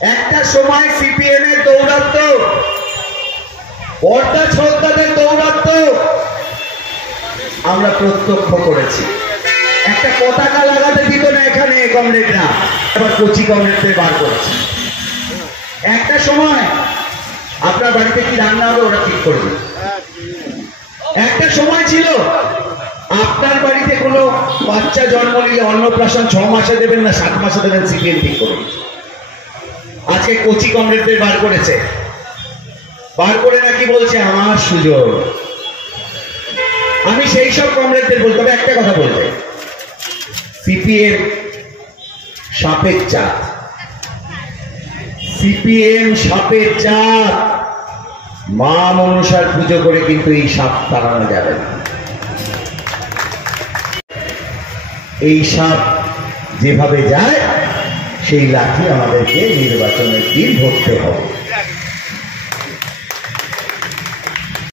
একটা সময় সিপিএম এর দৌরাত্ম, পর্দা ছোড়দাদের দৌরাত্ম আমরা প্রত্যক্ষ করেছি। একটা পতাকা লাগাতে দিত না এখানে কমরেডরা, এবার কচি কমরেডদের বার করেছে। একটা সময় আপনার বাড়িতে কি রান্না হবে ওরা ঠিক করবে। একটা সময় ছিল আপনার বাড়িতে কোনো বাচ্চা জন্ম নিলে অন্নপ্রাশন 6 মাসে দেবেন না 7 মাসে দেবেন, সিপিএম ঠিক করবে। আজকে কচি কমরেডদের বার করেছে, বার করে নাকি বলছে আমার সুযোগ। আমি সেই সব কমরেডদের বলতে হবে একটা কথা বলতে, সিপিএম সাপের জাত, সিপিএম সাপের জাত। মা মনসার পুজো করে কিন্তু এই সাপ তাড়ানো যাবে না। এই সাপ যেভাবে যায় সেই লাঠি আমাদেরকে নির্বাচনের দিন ধরতে হবে।